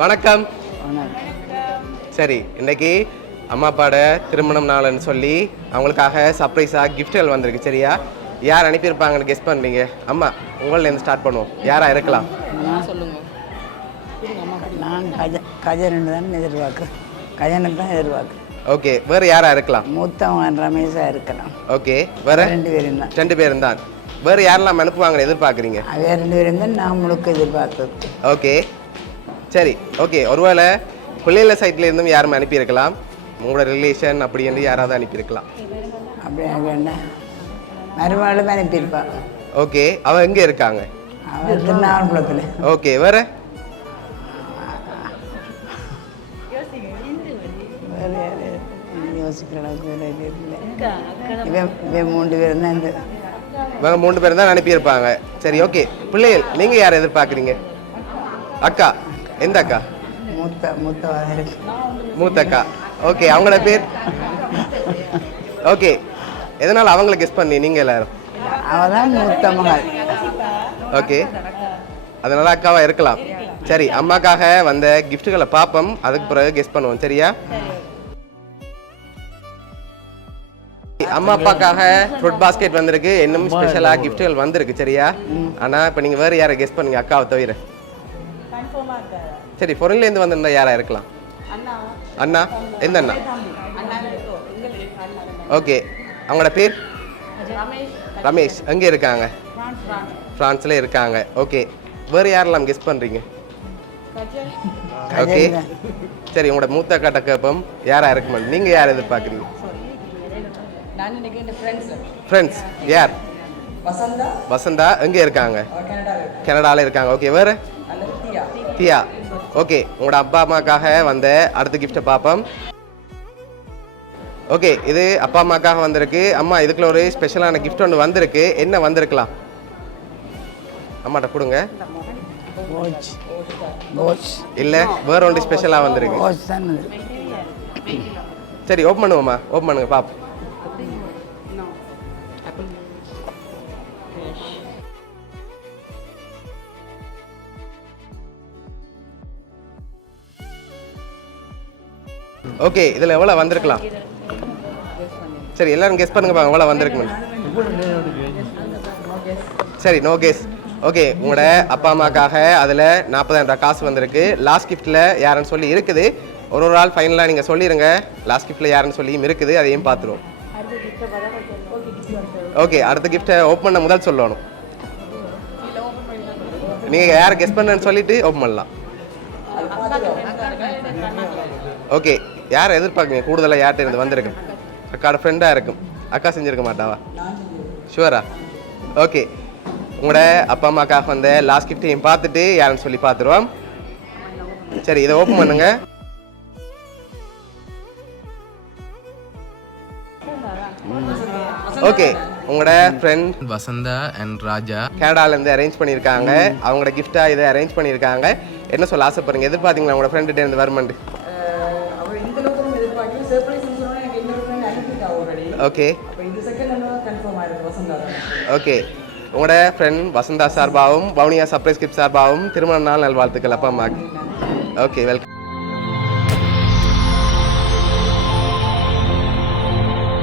வணக்கம். சரி, இன்னைக்கு அம்மா அப்பாட திருமணம் நாள்னு சொல்லி அவங்களுக்காக சர்ப்ரைஸாக கிஃப்ட்கள் வந்திருக்கு. சரியா, யார் அனுப்பியிருப்பாங்கன்னு கெஸ் பண்ணுறீங்க? அம்மா, உங்களிலேருந்து ஸ்டார்ட் பண்ணுவோம். யாராக இருக்கலாம்? சொல்லுங்க. நான் கஜனுக்கு தான் எதிர்பார்க்கு. கஜனுக்கு தான் எதிர்பார்க்கு. ஓகே, வேறு யாராக இருக்கலாம்? மூத்தவன் ரமேஷாக இருக்கலாம். ஓகே, வேறு 2 பேரும் தான். 2 பேரும் தான். வேறு யாரெல்லாம் அனுப்புவாங்கன்னு எதிர்பார்க்குறீங்க? வேறு 2 பேரும் தான் நான் முழுக்க எதிர்பார்க்குறது. ஓகே, சரி. ஓகே, ஒருவேளை பிள்ளைகள சைட்ல இருந்தும் யாரும் அனுப்பியிருக்கலாம். உங்களோட ரிலேஷன் அப்படி என்று யாராவது அனுப்பியிருக்கலாம். அப்படி என்ன மருமகளும் அனுப்பியிருப்பாள். ஓகே, அவள் எங்கே இருக்காங்க? அவள் திருநாவல்குளத்தில். ஓகே, வேறு வேறு யார் யோசிக்கிற அளவுக்கு வேறு இல்லை. இவன் 3 பேரும் தான். இவங்க 3 பேரும் தான் அனுப்பியிருப்பாங்க. சரி, ஓகே. பிள்ளைகள், நீங்கள் யாரை எதிர்பார்க்குறீங்க? அக்கா, எந்த அக்கா? மூத்த அக்கா. ஓகே, அவங்களோட பேர்? ஓகே, எதனால் அவங்களை கெஸ் பண்ணி நீங்கள் எல்லாரும்? அவள் தான் மூத்த மகள். ஓகே, அதனால அக்காவா இருக்கலாம். சரி, அம்மாக்காக வந்த கிஃப்ட்டுகளை பார்ப்போம், அதுக்கு பிறகு கெஸ் பண்ணுவோம். சரியா? அம்மா அப்பாக்காக ஃப்ரூட் பாஸ்கெட் வந்திருக்கு. இன்னும் ஸ்பெஷலாக கிஃப்ட்டுகள் வந்திருக்கு. சரியா? ஆனால் இப்போ நீங்கள் வேறு யாரை கெஸ் பண்ணுங்க அக்காவை தவிர? சரி, பொருள்லேருந்து வந்திருந்தா யாரா இருக்கலாம்? அண்ணா. எந்த அண்ணா? ஓகே, அவங்களோட பேர்? ரமேஷ். எங்கே இருக்காங்க? பிரான்ஸில் இருக்காங்க. ஓகே, வேறு யாரெல்லாம் கெஸ் பண்ணுறீங்க? ஓகே, சரி. உங்களோட மூத்த அக்காட்ட கேட்போம் யாரா இருக்குமா? நீங்கள் யார் எதிர்பார்க்குறீங்க? ஃப்ரெண்ட்ஸ். யார்? வசந்தா. எங்கே இருக்காங்க? கனடாவில் இருக்காங்க. ஓகே, வேறு? தியா. ஓகே, உங்களோட அப்பா அம்மாக்காக வந்த அடுத்த கிஃப்ட்டை பார்ப்போம். ஓகே, இது அப்பா அம்மாக்காக வந்திருக்கு. அம்மா, இதுக்குள்ள ஒரு ஸ்பெஷலான கிஃப்ட் ஒன்று வந்திருக்கு. என்ன வந்திருக்கலாம்? அம்மாட்ட கொடுங்க. இல்லை, வேற ஒன்று ஸ்பெஷலாக வந்திருக்கு. சரி, ஓப்பன் பண்ணுவோம்மா. ஓப்பன் பண்ணுங்க பாப்போம். ஓகே, இதில் எவ்வளோ வந்திருக்கலாம்? சரி, எல்லாரும் கெஸ் பண்ணுங்க பாங்க எவ்வளோ வந்திருக்கு. சரி, நோ கெஸ். ஓகே, உங்களோட அப்பா அம்மாக்காக அதில் 40,000 காசு வந்திருக்கு. லாஸ்ட் கிஃப்ட்டில் யாருன்னு சொல்லி இருக்குது. ஒரு ஆள் ஃபைனலாக நீங்கள் சொல்லிடுங்க லாஸ்ட் கிஃப்ட்டில் யாருன்னு சொல்லியும் இருக்குது. அதையும் பார்த்துருவோம். ஓகே, அடுத்த கிஃப்ட்டை ஓப்பன் பண்ண முதல் சொல்லணும். நீங்கள் யாரை கெஸ் பண்ணுன்னு சொல்லிட்டு ஓப்பன் பண்ணலாம். ஓகே, யாரை எதிர்பார்க்குங்க? கூடுதலாக யார்கிட்ட இருந்து வந்திருக்கு? அக்காவோட ஃப்ரெண்டாக இருக்கும். அக்கா செஞ்சுருக்க மாட்டாவா? ஷுவரா? ஓகே, உங்களோட அப்பா அம்மாக்காக வந்த லாஸ்ட் கிஃப்ட்டையும் பார்த்துட்டு யாருன்னு சொல்லி பார்த்துருவோம். சரி, இதை ஓப்பன் பண்ணுங்க. ஓகே, உங்களோட ஃப்ரெண்ட் வசந்தா அண்ட் ராஜா கனடாலேருந்து அரேஞ்ச் பண்ணியிருக்காங்க. அவங்களோட கிஃப்டாக இதை அரேஞ்ச் பண்ணியிருக்காங்க. என்ன சொல்ல ஆசைப்படுறீங்க? எதிர்பார்த்தீங்களா உங்களோட ஃப்ரெண்டுகிட்ட இருந்து வருமெண்டு? ஓகே. ஓகே, உங்களோட ஃப்ரெண்ட் வசந்தா சார்பாகவும் வவுனியா சர்ப்ரைஸ் கிஃப்ட் சார்பாகவும் திருமண நாள் நல்வாழ்த்துக்கள் அப்பா அம்மாக்கு. Okay, welcome.